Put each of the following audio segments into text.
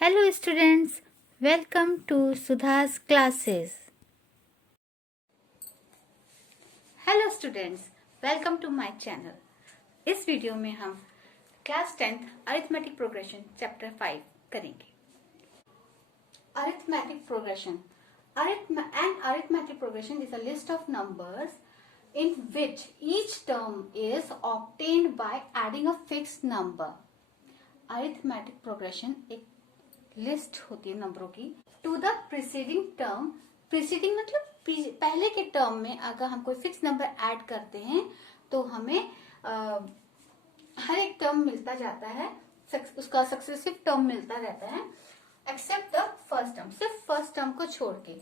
Hello students, welcome to Sudha's classes. Hello students, welcome to my channel. इस video में हम class 10th arithmetic progression chapter 5 करेंगे. Arithmetic progression. An arithmetic progression is a list of numbers in which each term is obtained by adding a fixed number. Arithmetic progression एक list होती है नंबरों की to the preceding term. Preceding मतलब पहले के term में अगर हम कोई फिक्स नंबर ऐड करते हैं तो हमें हर एक टर्म मिलता जाता है, उसका सक्सेसिव टर्म मिलता रहता है एक्सेप्ट द फर्स्ट टर्म, सिर्फ फर्स्ट टर्म को छोड़ के.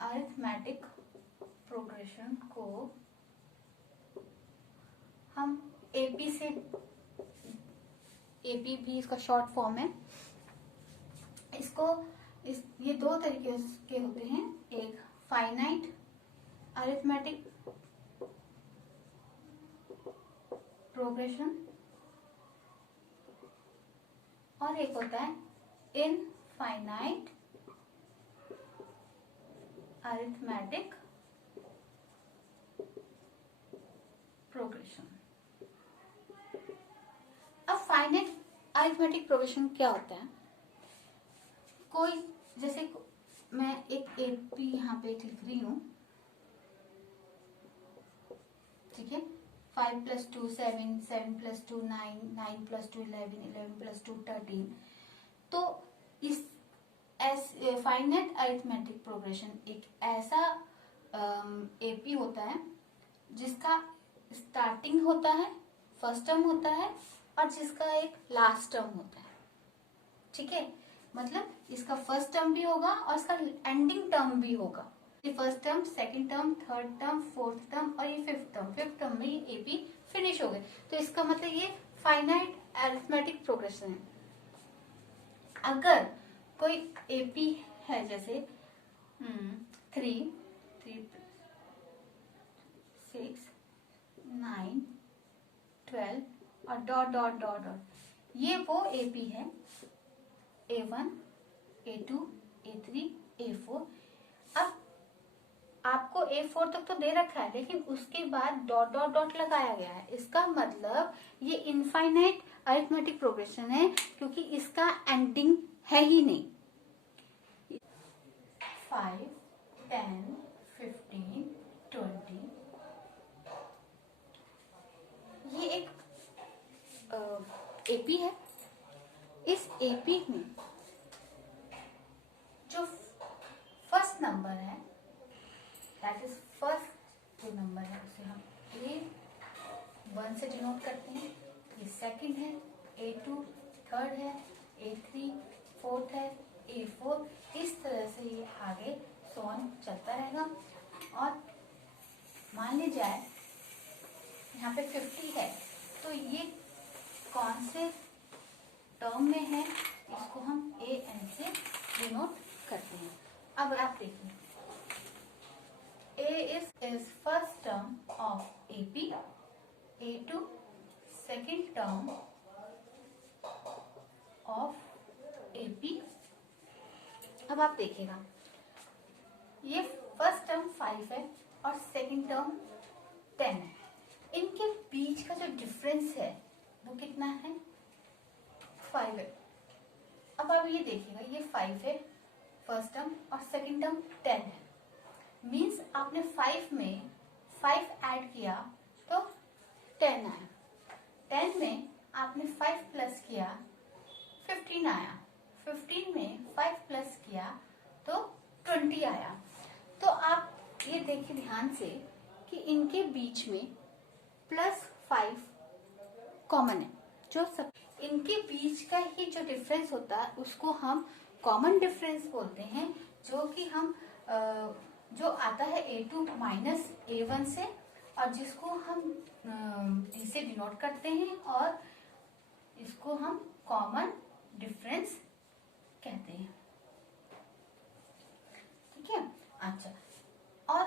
अरिथमेटिक प्रोग्रेशन को हम एपी से, एपी भी इसका शॉर्ट फॉर्म है. ये दो तरीके के होते हैं, एक फाइनाइट अरिथमेटिक प्रोग्रेशन और एक होता है इनफाइनाइट अरिथमेटिक प्रोग्रेशन. अब फाइनाइट अरिथमेटिक प्रोग्रेशन क्या होता है? कोई जैसे मैं एक एपी यहाँ पे लिख रही हूँ, ठीक है. 5 + 2 7, 7 + 2 9, 9 + 2 11, 11 + 2 13. तो इस फाइनाइट अरिथमेटिक प्रोग्रेशन एक ऐसा एपी होता है जिसका स्टार्टिंग होता है, फर्स्ट टर्म होता है और जिसका एक लास्ट टर्म होता है. ठीक है, मतलब इसका फर्स्ट टर्म भी होगा और इसका एंडिंग टर्म भी होगा. ये first term, second term, third term, fourth term और ये फिफ्थ टर्म में ये एपी फिनिश हो गए. तो इसका मतलब ये फाइनाइट अरिथमेटिक प्रोग्रेशन है. अगर कोई एपी है जैसे 3, 6, 9, 12 और डॉट डॉट डॉट डॉट, ये वो एपी है A1, A2, A3, A4. अब आपको A4 तक तो दे रखा है लेकिन उसके बाद डॉट डॉट डॉट लगाया गया है. इसका मतलब ये इनफाइनाइट अरिथमेटिक प्रोग्रेशन है क्योंकि इसका एंडिंग है ही नहीं. 5, 10, 15, 20 ये एक एपी है. इस एपी में जो फर्स्ट नंबर है, दैट इज फर्स्ट जो नंबर है उसे हम A1 से डिनोट करते हैं. ये सेकंड है, A2 थर्ड है, A3 फोर्थ है, A4. इस तरह से ये आगे सोन चलता रहेगा. और मान ली जाए यहाँ पे 50 है तो ये कौन से टर्म में है, इसको हम AN से डिनोट करते हैं. अब आप देखिए, A is first term of AP, A2 second term of AP. अब आप देखिएगा ये फर्स्ट टर्म 5 है और सेकंड टर्म 10 है. इनके बीच का जो डिफरेंस है वो कितना है? 5 है. अब आप ये देखिएगा, ये 5 है फर्स्ट टर्म और सेकंड टर्म 10 है. मीन्स आपने 5 में 5 ऐड किया तो 10 आया. 10 में आपने 5 प्लस किया 15 आया. 15 में 5 प्लस किया तो 20 आया. तो आप ये देखिए ध्यान से कि इनके बीच में +5 कॉमन है. जो सब इनके बीच का ही जो डिफरेंस होता है उसको हम कॉमन डिफरेंस बोलते हैं, जो कि हम जो आता है A2 माइनस A1 से और जिसको हम D से डिनोट करते हैं और इसको हम कॉमन डिफरेंस कहते हैं. ठीक है. अच्छा, और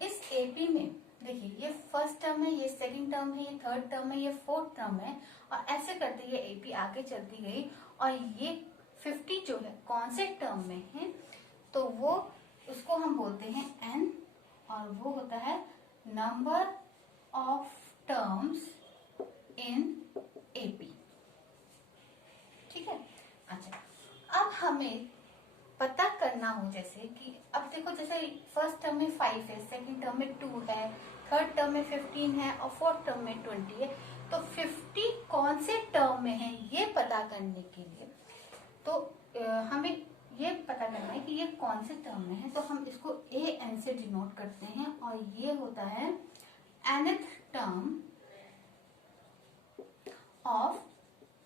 इस AP में देखिए ये फर्स्ट फर्स्ट टर्म है, ये सेकंड टर्म है, ये थर्ड टर्म है, ये फोर्थ टर्म है, और ऐसे करते ये एपी आगे चलती गई और ये 50 जो है कौन से टर्म में है, तो वो उसको हम बोलते हैं एन, और वो होता है number of terms in AP. ठीक है। अच्छा, अब हमें पता करना हो जैसे कि अब देखो जैसे फर्स्ट टर्म में 5 है, सेकंड टर्म में 2 है, थर्ड टर्म में 15 है और फोर्थ टर्म में 20 है, तो 50 कौन से टर्म में है ये पता करने के लिए तो हमें ये पता करना है कि ये कौन से टर्म में है, तो हम इसको ए एन से डिनोट करते हैं और ये होता है nth टर्म ऑफ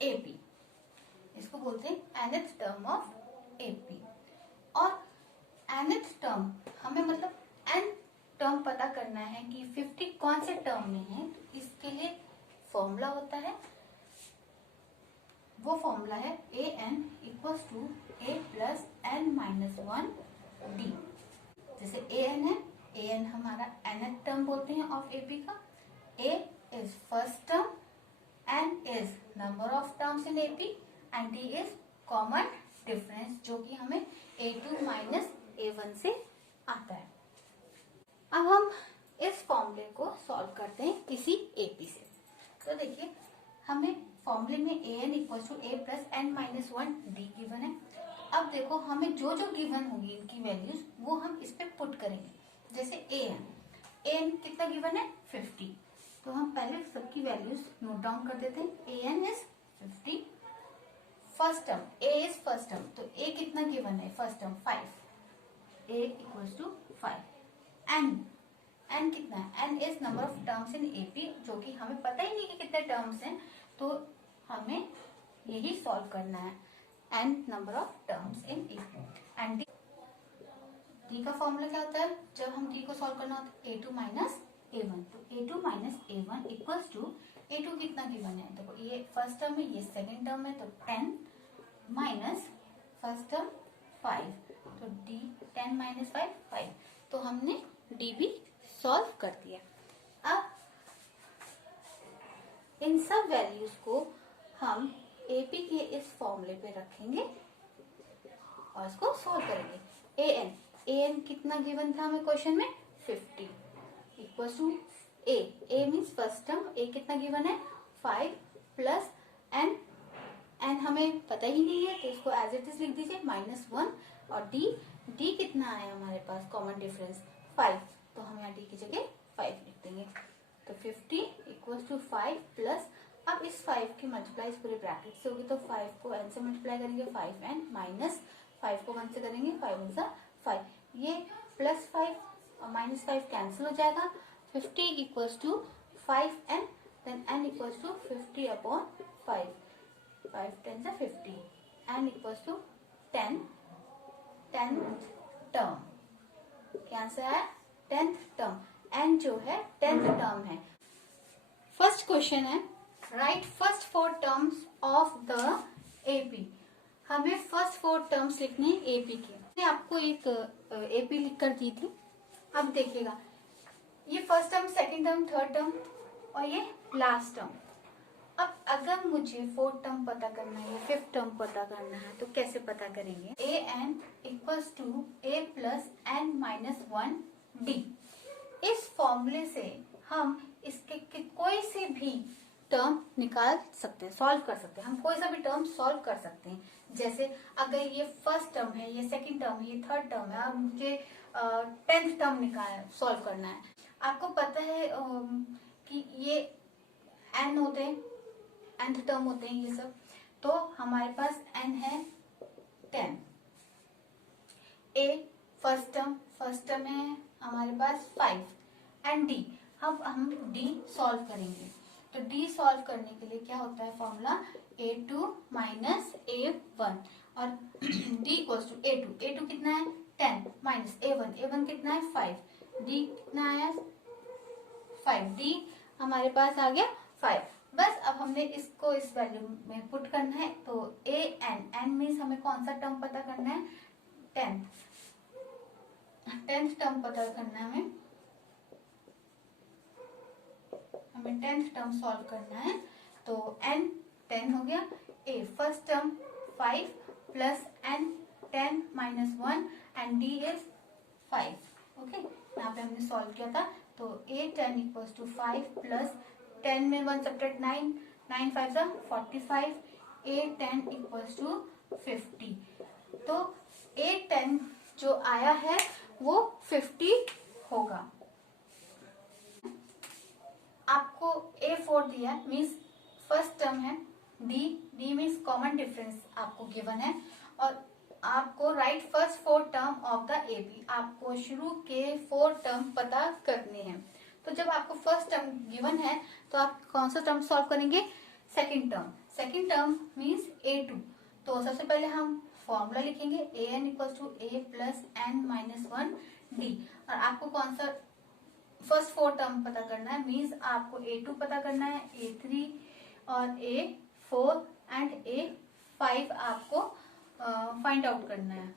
एपी, इसको बोलते हैं nth टर्म ऑफ एपी। और nth टर्म हमें मतलब n टर्म पता करना है कि 50 कौन से टर्म में है, इसके लिए फॉर्मूला होता है, वो फॉर्मूला है a n equals to a plus n minus 1 d. जैसे ए एन है, ए एन हमारा nth टर्म बोलते हैं ऑफ एपी का, a is first term, n is number of terms in AP and d is common difference जो कि हमें A2 minus A1 से आता है। अब हम इस फॉर्मूले को सॉल्व करते हैं किसी एपी से। तो देखिए हमें फॉर्मूले में a n equal to a plus n minus 1 d given है। अब देखो हमें जो जो गिवन होगी इनकी वैल्यूज वो हम इस पे पुट करेंगे। जैसे ए एन कितना गिवन है 50, तो हम पहले सबकी वैल्यूज नोट डाउन कर देते हैं। A n is 50, first term a is first term, तो ए कितना गिवन है first term 5, a equals to 5। N कितना है, n is number of terms in AP, जो कि हमें पता ही नहीं कि कितने टर्म्स हैं, तो हमें यही सॉल्व करना है, n number of terms in AP. And d का फॉर्मूला क्या होता है जब हम डी को सॉल्व करना होता है A2 माइनस A1, तो A2 minus A1 equals to A2 कितना गिवन है, देखो ये फर्स्ट टर्म है, ये सेकंड टर्म है, तो 10 माइनस फर्स्ट टर्म 5, तो D 10 माइनस 5, तो हमने डी भी सॉल्व कर दिया। अब इन सब वैल्यूज को हम एपी के इस फॉर्मूले पे रखेंगे और इसको सॉल्व करेंगे। ए एन कितना गिवन था हमें क्वेश्चन में 50 equals to a means first term, a कितना गिवन है 5 प्लस एन हमें पता ही नहीं है तो इसको एज इट इज लिख दीजिए -1, और डी कितना आया हमारे पास कॉमन डिफरेंस 5, तो हम यहाँ डी की जगह 5 लिख देंगे। तो 50 इक्वल्स टू 5 प्लस, अब इस 5 की मल्टीप्लाई इस पूरे ब्रैकेट से होगी, तो 5 को n से मल्टीप्लाई करेंगे 5n माइनस 5 को 1 से करेंगे 5 1 5, ये प्लस 5 और माइनस 5 कैंसिल हो जाएगा। 50 equals to 5n, then n equals to 50 upon 5, 5 10 से 50, n equals to 10 10th term, क्या आंसर है 10th टर्म, n जो है 10th टर्म है। फर्स्ट क्वेश्चन है right first 4 terms of the AP, हमें फर्स्ट 4 टर्म्स लिखने हैं एपी के। मैंने आपको एक एपी लिख कर दी थी, अब देखिएगा ये first term, second term, third term और ये लास्ट टर्म। अब अगर मुझे फोर्थ टर्म पता करना है या फिफ्थ टर्म पता करना है तो कैसे पता करेंगे, a n equals to a plus n minus 1 d. इस फॉर्मूले से हम इसके कोई से भी टर्म निकाल सकते हैं, सॉल्व कर सकते हैं, हम कोई सा भी टर्म सॉल्व कर सकते हैं। जैसे अगर ये फर्स्ट टर्म है, ये सेकंड टर्म है, ये थर्ड टर्म है, अब मुझे 10th टर्म निकाल सॉल्व करना है। आपको पता है कि ये n होते हैं, nth टर्म होते हैं ये सब, तो हमारे पास n है 10, a फर्स्ट टर्म है हमारे पास 5 एंड d, अब हम d सॉल्व करेंगे। तो d सॉल्व करने के लिए क्या होता है फॉर्मूला a2 माइनस a1, और d इक्वल्स टू a2 कितना है 10 माइनस a1 कितना है 5, d कितना आया 5, d हमारे पास आ गया 5। बस अब हमने इसको इस वैल्यू में पुट करना है, तो n मीन्स हमें कौन सा टर्म पता करना है 10th टर्म पता करना है हमें, हमें 10th टर्म सॉल्व करना है, तो n 10 हो गया, a first term 5 plus n 10 minus 1 and d is 5। Okay, यहाँ पे हमने सॉल्व किया था, तो a 10 इक्वल्स टू 5 प्लस 10 में 1 सब्ट्रैक्ट 9, 9 5 जा 45, a 10 इक्वल्स टू 50। तो a 10 जो आया है वो 50 होगा। आपको A4 दिया मीन्स फर्स्ट टर्म है, D मीन्स कॉमन डिफरेंस आपको गिवन है, और आपको right first 4 term of the AB, आपको शुरू के 4 टर्म पता करने हैं। तो जब आपको फर्स्ट टर्म गिवन है तो आप कौन सा टर्म सॉल्व करेंगे? Second term means A2। तो सबसे पहले हम फॉर्मूला लिखेंगे an equal to a plus n minus 1 d, और आपको कौन सा फर्स्ट 4 टर्म पता करना है, मीन्स आपको A2 पता करना है, A3 और A4 एंड A5 आपको फाइंड आउट करना है।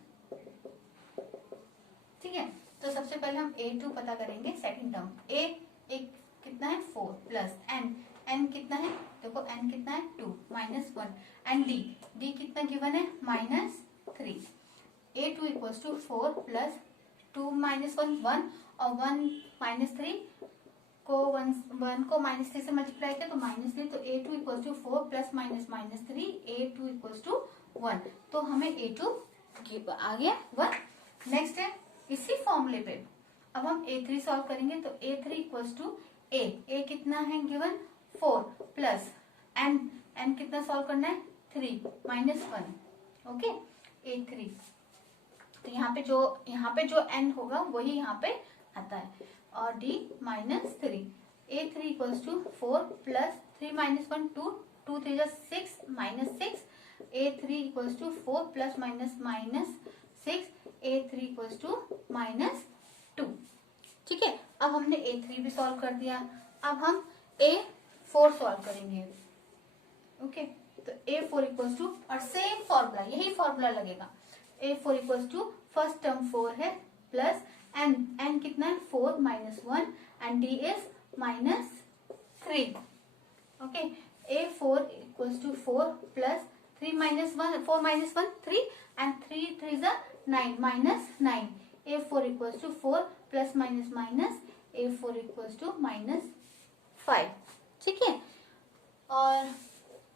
ठीक है, तो सबसे पहले हम A2 पता करेंगे, सेकंड टर्म A एक कितना है 4 प्लस n कितना है, देखो n कितना है 2 माइनस 1 एंड d कितना गिवन है -3। A2 equals to 4 plus 2 minus 1 1 और 1 माइनस 3 को 1 को -3 से मल्टीप्लाई किया तो -3, तो A2 equals to 4 plus minus -3, A2 equals to 1, तो हमें A2 आ गया 1। नेक्स्ट है इसी फॉर्मूले पे अब हम A3 सॉल्व करेंगे, तो A3 इक्वल्स टू A कितना है गिवन 4 प्लस n कितना सॉल्व करना है 3 माइनस 1। ओके, A3, तो यहाँ पे जो n होगा वही यहाँ पे आता है, और d -3। A3 equals to 4 plus 3 minus 1 2 2 3 6 -6, A3 equals to 4 plus -6, A3 equals to -2। ठीक है, अब हमने A3 भी सॉल्व कर दिया, अब हम A4 सॉल्व करेंगे। ओके, तो A4 इक्वल्स टू, और सेम फॉर्मूला, यही फॉर्मूला लगेगा, A4 equals to first term 4 है प्लस n कितना है 4 minus 1 and d is -3। Okay, A4 equals to 4 plus 3 minus 1 4 minus 1 3 and 3 3 जा 9 minus 9। A4 equals to 4 plus minus minus, A4 equals to -5। ठीक है, और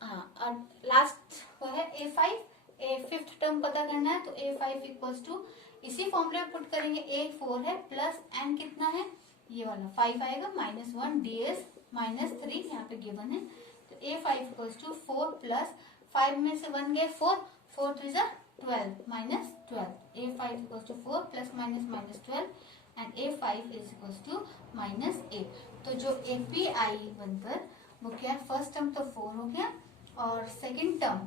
हाँ, और लास्ट वो है A5, फिफ्थ टर्म पता करना है, तो A5 इक्वल्स टू इसी फॉर्मूले में पुट करेंगे, A4 है प्लस n कितना है ये वाला 5 आएगा -1, d इज -3 यहाँ पे गिवन है, तो A5 इक्वल्स टू 4 प्लस 5 में से 1 गए 4 4 3 जा 12 -12, A5 equals to 4 plus -12 and A5 is equals to -8। तो जो AP आई बनकर वो क्या है, फर्स्ट टर्म तो 4 हो गया, और second term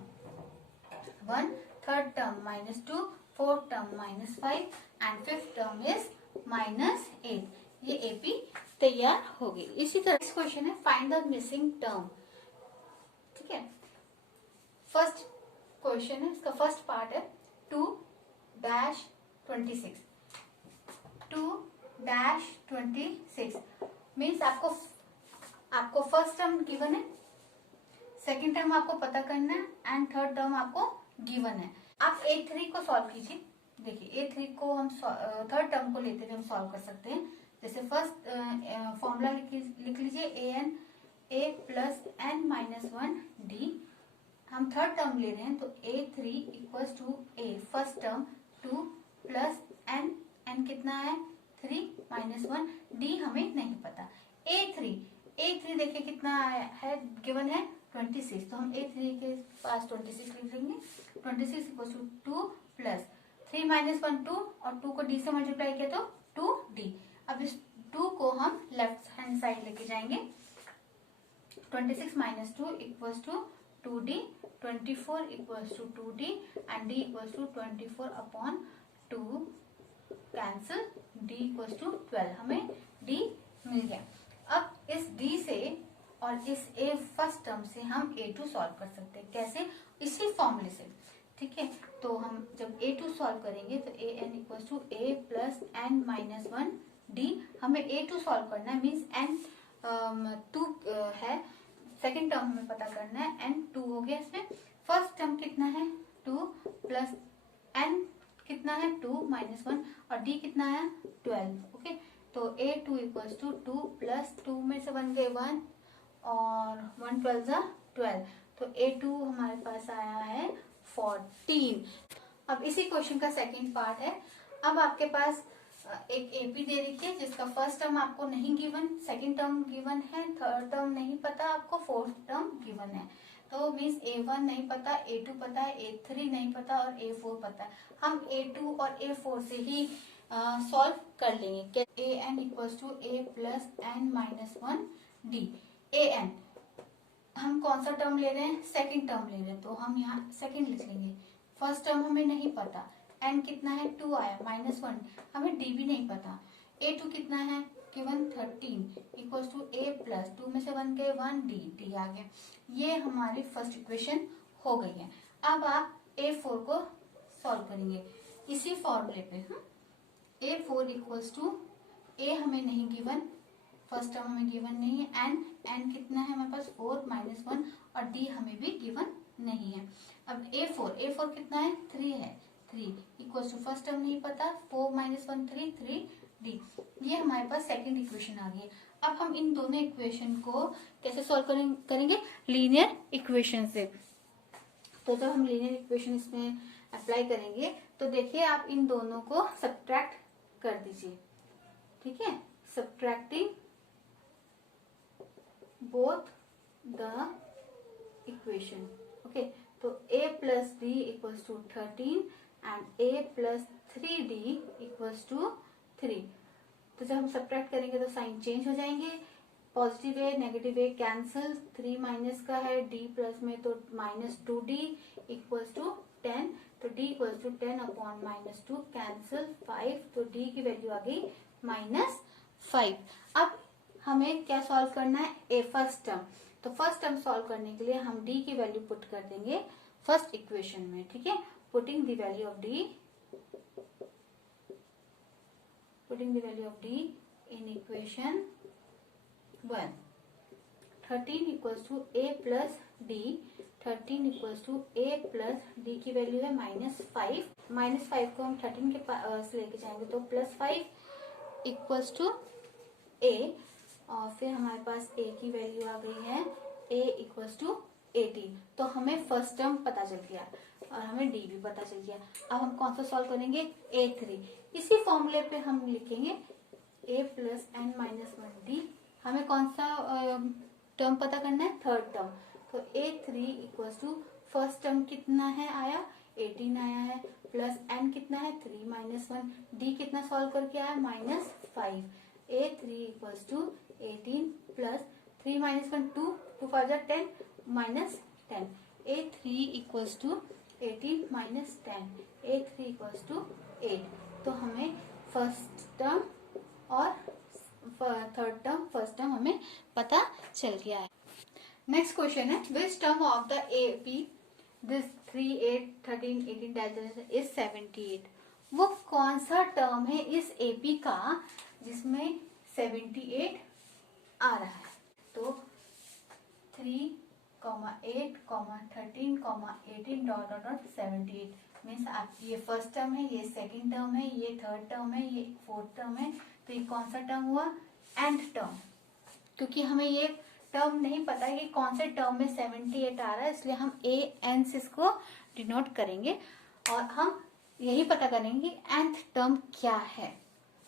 1, third term -2, fourth term -5 and fifth term is -8। ये AP तैयार हो गई। इसी तरह नेक्स्ट क्वेश्चन है फाइंड द मिसिंग टर्म। ठीक है, फर्स्ट क्वेश्चन है, इसका फर्स्ट पार्ट है 2-26 2-26 मीन्स आपको फर्स्ट टर्म गिवन है, सेकेंड टर्म आपको पता करना है एंड थर्ड टर्म आपको गिवन है। आप A3 को सॉल्व कीजिए, देखिए A3 को हम थर्ड टर्म को लेते हुए हम सॉल्व कर सकते हैं। जैसे फर्स्ट फॉर्मूला लिख लीजिए an a plus n minus 1 d, हम थर्ड टर्म ले रहे हैं तो A3 equals to a first term 2 plus n कितना है 3 माइनस 1, d हमें नहीं पता। A3 देखिए कितना है गिवन है 26, तो हम A3 के पास 26 लिख लेंगे, 26 इक्वल्स टू 2 प्लस 3 माइनस 1 2 और 2 को d से मल्टीप्लाई किया तो 2d। अब इस 2 को हम लेफ्ट हैंड साइड लेके जाएंगे, 26 minus 2 equals to 2d, 24 equals to 2d and d equals to 24 upon 2 cancel, d equals to 12, हमें d मिल गया। अब इस d से और इस a फर्स्ट टर्म से हम A2 सॉल्व कर सकते हैं, कैसे? इसी फॉर्मूले से। ठीक है, तो हम जब A2 सॉल्व करेंगे तो an equals to a plus n minus 1 d, हमें A2 सॉल्व करना है मीन्स n 2 सेकेंड टर्म हमें पता करना है एन 2 हो गया इसमें। फर्स्ट टर्म कितना है 2 प्लस एन कितना है 2 माइनस 1 और डी कितना है 12। ओके, तो A2 इक्वल्स टू 2 प्लस 2 में से 1 गए 1 और 1 12 जा 12, तो A2 हमारे पास आया है 14। अब इसी क्वेश्चन का सेकंड पार्ट है। अब आपके पास एक एपी दे रखी है जिसका फर्स्ट टर्म आपको नहीं गिवन, सेकंड टर्म गिवन है, थर्ड टर्म नहीं पता आपको, फोर्थ टर्म गिवन है। तो मीन्स A1 नहीं पता, A2 पता है, A3 नहीं पता और A4 पता है। हम A2 और A4 से ही सॉल्व कर लेंगे। an equals to a plus n minus 1 d. an हम कौन सा टर्म ले रहे हैं, सेकंड टर्म ले रहे हैं, तो हम यहाँ सेकंड लिख लेंगे। फर्स्ट टर्म हमें नहीं पता, एन कितना है 2 आया माइनस 1, हमें डी भी नहीं पता। A2 कितना है given 13 equals to a plus 2 में से 1 गए 1 डी आ गया। ये हमारी फर्स्ट इक्वेशन हो गई है। अब आप A4 को सॉल्व करेंगे इसी फॉर्मूले पे। A4 इक्वल्स टू a हमें नहीं गिवन, फर्स्ट टर्म हमें गिवन नहीं है, एन कितना है हमारे पास 4 माइनस 1 और डी हमें भी गिवन नहीं है। अब A4 कितना है 3 है, 3 इक्वल्स टू फर्स्ट टर्म नहीं पता, 4 माइनस 1 3 डी। ये हमारे पास सेकंड इक्वेशन आ गई। अब हम इन दोनों इक्वेशन को कैसे सॉल्व करेंगे, लीनियर इक्वेशन से। तो जब हम लीनियर इक्वेशन इसमें अप्लाई करेंगे तो देखिए आप इन दोनों को सब्ट्रैक्ट कर दीजिए, ठीक है। Subtracting both the equation, okay. तो a plus d equals to 13 and a plus 3d equals to 3। तो जब हम सब्ट्रैक्ट करेंगे तो साइन चेंज हो जाएंगे, पॉजिटिव ए नेगेटिव ए कैंसिल, 3 माइनस का है d प्लस में तो माइनस 2d इक्वल्स टू 10, तो d equals to 10 upon minus 2 cancel 5, तो d की वैल्यू आ गई -5। अब हमें क्या सॉल्व करना है, ए फर्स्ट टर्म। तो फर्स्ट टर्म सॉल्व करने के लिए हम d की वैल्यू पुट कर देंगे फर्स्ट इक्वेशन में, ठीक है। Putting the value of d in equation 1। 13 equals to a plus d, 13 equals to a plus d की वैल्यू है -5। -5 को हम 13 के पास लेके जाएंगे तो +5 इक्वल्स टू a, और फिर हमारे पास a की वैल्यू आ गई है a इक्वल्स टू 18। तो हमें फर्स्ट टर्म पता चल गया और हमें d भी पता चल गया। अब हम कौन सा सॉल्व करेंगे, A3। इसी फॉर्मूले पे हम लिखेंगे a plus n minus 1 d. हमें कौन सा टर्म पता करना है, थर्ड टर्म। तो A3 equals to first term कितना है आया 18 आया है, प्लस n कितना है 3 माइनस 1, d कितना सॉल्व करके आया -5। A3 equals to 18 plus 3 minus 1 2 5 10 minus 10। A3 equals to 18 minus 10, A3 equals to 8। तो हमें फर्स्ट टर्म और थर्ड टर्म, फर्स्ट टर्म हमें पता चल गया है। नेक्स्ट क्वेश्चन है, which term of the AP this 3 8 13 18 is 78। वो कौन सा टर्म है इस AP का जिसमें 78 आ रहा है। तो 3, 8, 13, 18 डॉट डॉट डॉट 78 मीन्स आप ये फर्स्ट टर्म है, ये सेकंड टर्म है, ये थर्ड टर्म है, ये फोर्थ टर्म है। तो ये कौन सा टर्म हुआ, nth टर्म। क्योंकि हमें ये टर्म नहीं पता कि कौन से टर्म में 78 आ रहा है, इसलिए हम an से इसको डिनोट करेंगे और हम यही पता करेंगे कि nth टर्म क्या है,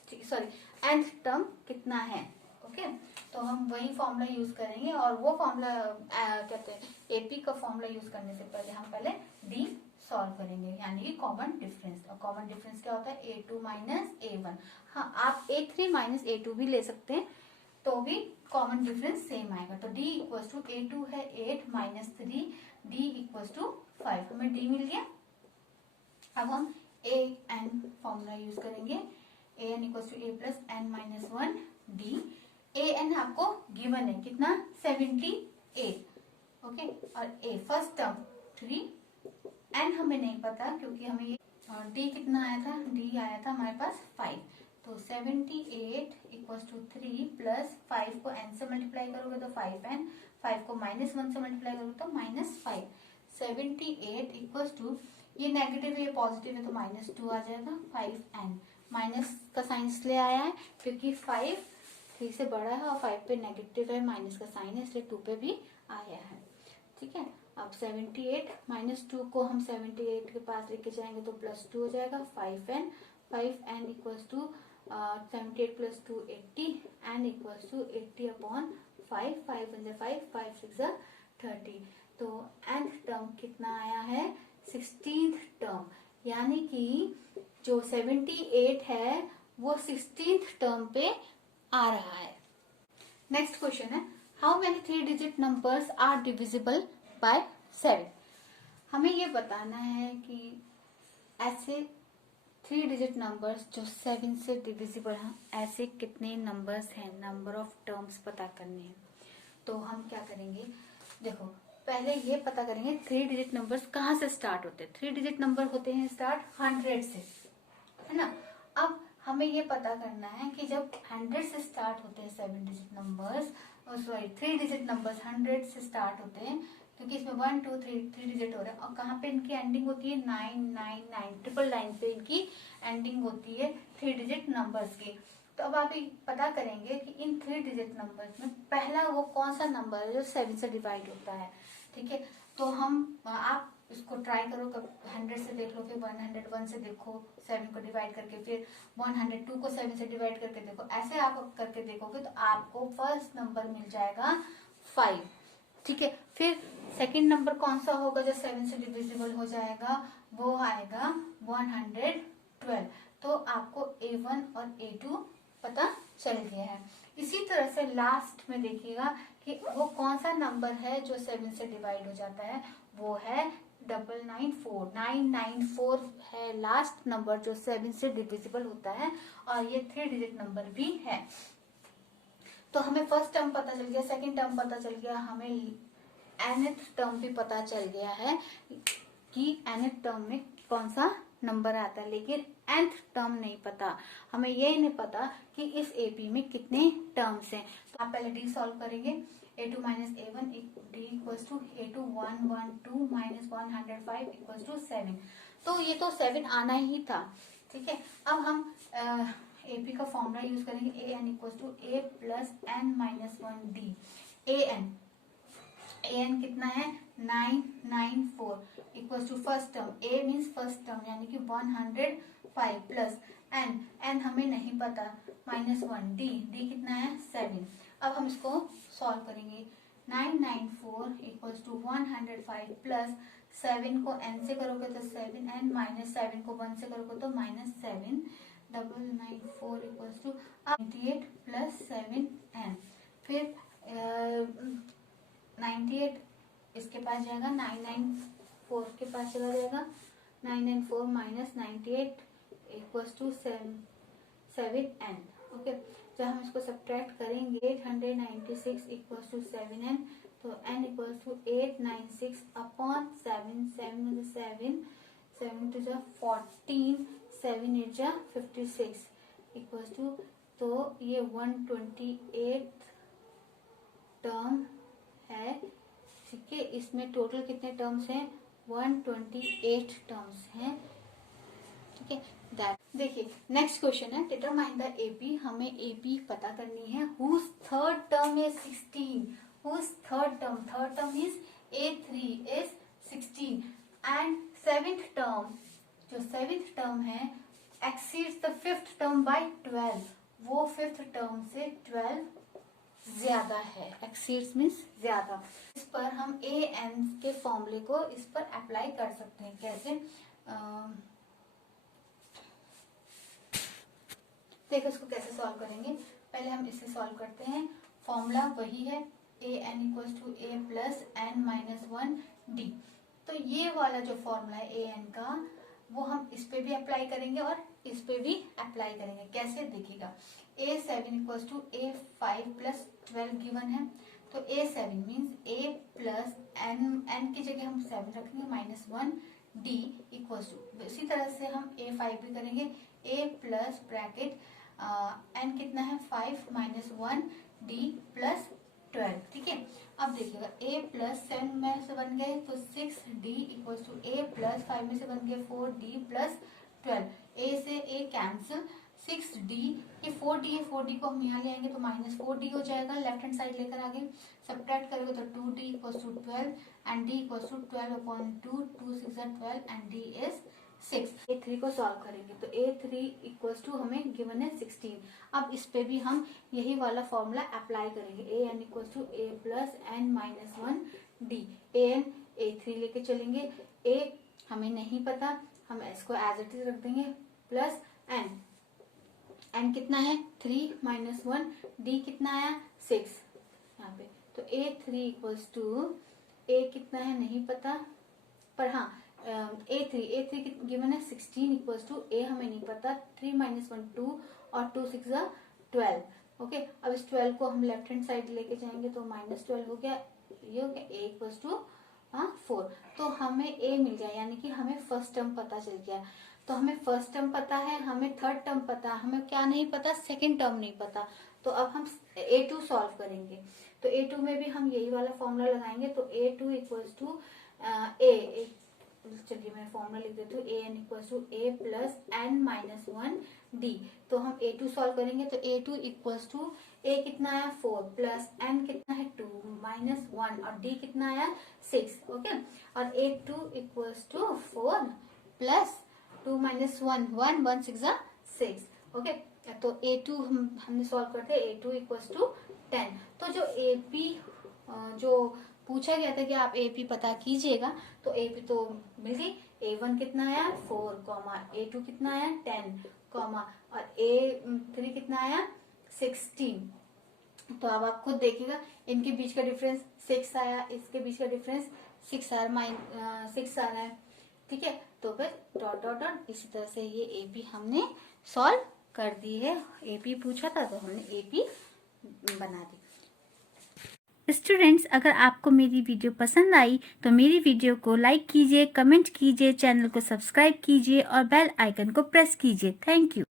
सॉरी nth टर्म कितना है। ओके, तो हम वही फॉर्मूला यूज करेंगे और वो फॉर्मूला कहते हैं एपी का फॉर्मूला यूज करने से पहले हम पहले डी सॉल्व करेंगे, यानी कि कॉमन डिफरेंस। और कॉमन डिफरेंस क्या होता है, A2 माइनस A1। हाँ, आप A3 माइनस A2 भी ले सकते हैं तो भी कॉमन डिफरेंस सेम आएगा। तो D इक्वल्स टू A2 है 8 माइनस 3, D इक्वल्स टू 5, हमें D मिल गया। अब हम an फॉर्मूला यूज करेंगे, an equals to a plus n minus 1 d. an आपको गिवन है कितना 78, ओके। और a फर्स्ट टर्म 3, n हमें नहीं पता क्योंकि हमें ये d कितना आया था, d आया था हमारे पास 5, तो 78 इक्वल्स टू 3 प्लस 5 को n से मल्टीप्लाई करोगे तो 5n, 5 को -1 से मल्टीप्लाई करोगे तो -5। 78 इक्वल्स टू, ये नेगेटिव है ये पॉजिटिव है तो -2 आ जाएगा, 5n। माइनस का साइन इसलिए आया है क्योंकि 5 3 से बड़ा है और 5 पे नेगेटिव है, माइनस का साइन है इसलिए 2 पे भी आया है। ठीक है, अब 78 -2 को हम 78 के पास लेके जाएंगे तो +2 हो जाएगा, 5n। 5n equals to 78 plus 2 80, n equals to 80 upon 5, 5 1 5, 5 6 30। तो nth टर्म कितना आया है, 16th टर्म, यानी कि जो 78 है वो 16th टर्म पे आ रहा है। नेक्स्ट क्वेश्चन है, how many 3 digit numbers are divisible by 7। हमें ये बताना है कि ऐसे 3 डिजिट नंबर्स जो 7 से डिविजिबल हैं, ऐसे कितने नंबर्स हैं, नंबर ऑफ टर्म्स पता करने हैं। तो हम क्या करेंगे, देखो पहले ये पता करेंगे 3 डिजिट नंबर्स कहाँ से स्टार्ट होते हैं। 3 डिजिट नंबर होते हैं स्टार्ट 100 से, है ना। अब हमें ये पता करना है कि जब 100 से स्टार्ट होते हैं 7 digit numbers, sorry 3 digit numbers 100 से स्टार्ट होते हैं, क्योंकि इसमें 1 2 3 डिजिट हो रहा है, और कहाँ पे इनकी एंडिंग होती है, 999 999 पे इनकी एंडिंग होती है 3 डिजिट नंबर्स की। तो अब आप ये पता करेंगे कि इन 3 डिजिट नंबर्स में पहला वो कौन सा नंबर है जो 7 से डिवाइड होता है। ठीक है, तो आप इसको ट्राई करो, 100 से देख लो, फिर 101 से देखो 7 को डिवाइड करके, फिर 102 को 7 से डिवाइड करके देखो। ऐसे आप करके देखोगे तो आपको फर्स्ट नंबर मिल जाएगा 5। ठीक है, फिर सेकंड नंबर कौन सा होगा जो 7 से डिविजिबल हो जाएगा, वो आएगा 112। तो आपको A1 और A2 पता चल गया है। इसी तरह से लास्ट में देखिएगा कि वो कौन सा नंबर है जो 7 से डिवाइड हो जाता है, वो है 994। 994 है लास्ट नंबर जो 7 से डिविजिबल होता है, और ये 3 डिजिट नंबर भी है। तो हमें फर्स्ट टर्म पता चल गया, सेकंड टर्म पता चल गया, हमें nth टर्म भी पता चल गया है कि nth टर्म में कौन सा नंबर आता है, लेकिन nth टर्म नहीं पता। हमें ये नहीं पता कि इस AP में कितने टर्म्स हैं। तो आप पहले D सॉल्व करेंगे, A2 minus A1 D equals to A2 112 minus 105 equals to 7। तो ये तो 7 आना ही था। ठीक है, अब हम AP का फॉर्मूला यूज करेंगे, AN equals to A plus N minus 1 D। AN कितना है, 994 equals to first term, A means first term यानी कि 105 प्लस N हमें नहीं पता, -1 D कितना है 7। अब हम इसको सॉल्व करेंगे, 994 इक्वल्स टू 105 प्लस 7 को n से करोगे तो 7n, माइनस 7 को 1 से करोगे तो -7। 994 इक्वल्स टू 98 प्लस 7n, फिर 98 इसके पास जाएगा, 994 के पास चला जाएगा, 994 minus 98 equals to 7n। Okay, जब हम इसको सब्ट्रैक्ट करेंगे 896 इक्वल्स टू 7n, तो n equals to 896 upon 7, 7 two जा 14, 7 8 जा 56 इक्वल्स टू, तो ये 128 टर्म है। ठीक है, इसमें टोटल कितने टर्म्स हैं, 128 टर्म्स हैं। ठीक है, दैट देखिए नेक्स्ट क्वेश्चन है, डिटरमाइन द AP। हमें AP पता करनी है, whose third term is 16, whose third term is A3 is 16, and seventh term, जो सेवेंथ टर्म है exceeds the fifth term by 12, वो फिफ्थ टर्म से 12 ज्यादा है। एक्सीड्स मीन्स ज्यादा। इस पर हम AN के फॉर्मूले को इस पर अप्लाई कर सकते हैं। कैसे, देखो इसको कैसे सॉल्व करेंगे। पहले हम इसे सॉल्व करते हैं, फॉर्मूला वही है, AN equals to A plus N minus 1 D। तो ये वाला जो फॉर्मूला है AN का, वो हम इस पे भी अप्लाई करेंगे और इस पे भी अप्लाई करेंगे। कैसे, देखिएगा, A7 equals to A5 plus 12 given है, तो A7 means A plus N की जगह हम 7 रखेंगे माइनस 1 D इक्वल्स टू, इसी तरह से हम A5 भी करेंगे, A प्लस ब्रैकेट n कितना है 5 माइनस 1 d प्लस 12, ठीक है। अब देखिएगा a प्लस 7 में से बन गए तो 6d equal to a plus 5 में से बन गए 4d प्लस 12, a से a कैंसिल, 6d ये 4d है, 4d को हम यहाँ ले आएंगे तो माइनस 4d हो जाएगा, लेफ्ट हैंड साइड लेकर आगे सब्ट्रैक्ट करेंगे तो 2d equal to 12 and d equal to 12 upon 2, 2 6 12 and d is 6। a3 को सॉल्व करेंगे तो a3 इक्वल्स टू हमें गिवन है 16। अब इस पे भी हम यही वाला फॉर्मूला अप्लाई करेंगे, an equals to a plus n minus 1 d, an a3 लेके चलेंगे, a हमें नहीं पता, हम इसको एज इट इज रख देंगे प्लस n कितना है 3 माइनस 1, d कितना आया 6 यहाँ पे, तो a3 इक्वल्स टू a कितना है नहीं पता, पर हाँ a3 गिवन है 16 इक्वल्स टू a हमें नहीं पता, 3 माइनस 1 2 और 2 6 12, ओके। अब इस 12 को हम लेफ्ट हैंड साइड लेके जाएंगे तो माइनस 12 हो गया, ये हो गया a इक्वल्स टू 4, तो हमें a मिल गया, यानी कि हमें फर्स्ट टर्म पता चल गया। तो हमें फर्स्ट टर्म पता है, हमें थर्ड टर्म पता, हमें क्या नहीं पता, सेकंड टर्म नहीं पता। तो अब हम a2 सॉल्व करेंगे, तो a2 में भी हम यही वाला फॉर्मूला लगाएंगे, तो a2 इक्वल्स टू a, चलिए मैं फॉर्मूला लिख देती हूँ, an equals to a plus n minus 1 d। तो हम a2 सॉल्व करेंगे तो a2 इक्वल्स टू a कितना आया 4 प्लस n कितना है 2 माइनस 1 और d कितना आया 6, ओके। और a2 equals to 4 plus 2 minus 1 1 1 6 6, okay. तो a2 हमने सॉल्व करते हैं, a2 इक्वल्स टू 10। तो जो AP जो पूछा गया था कि आप AP पता कीजिएगा, तो AP तो मिल गई, A1 कितना आया 4, A2 कितना आया 10, और A3 कितना आया 16। तो अब आप खुद देखिएगा, इनके बीच का डिफरेंस 6 आया, इसके बीच का डिफरेंस 6 आ रहा है, ठीक है। तो फिर डॉट डॉट डॉट इसी तरह से ये AP हमने सॉल्व कर दी है। AP पूछा था तो हमने AP बना दी। स्टूडेंट्स, अगर आपको मेरी वीडियो पसंद आई तो मेरी वीडियो को लाइक कीजिए, कमेंट कीजिए, चैनल को सब्सक्राइब कीजिए और बेल आइकन को प्रेस कीजिए। Thank you.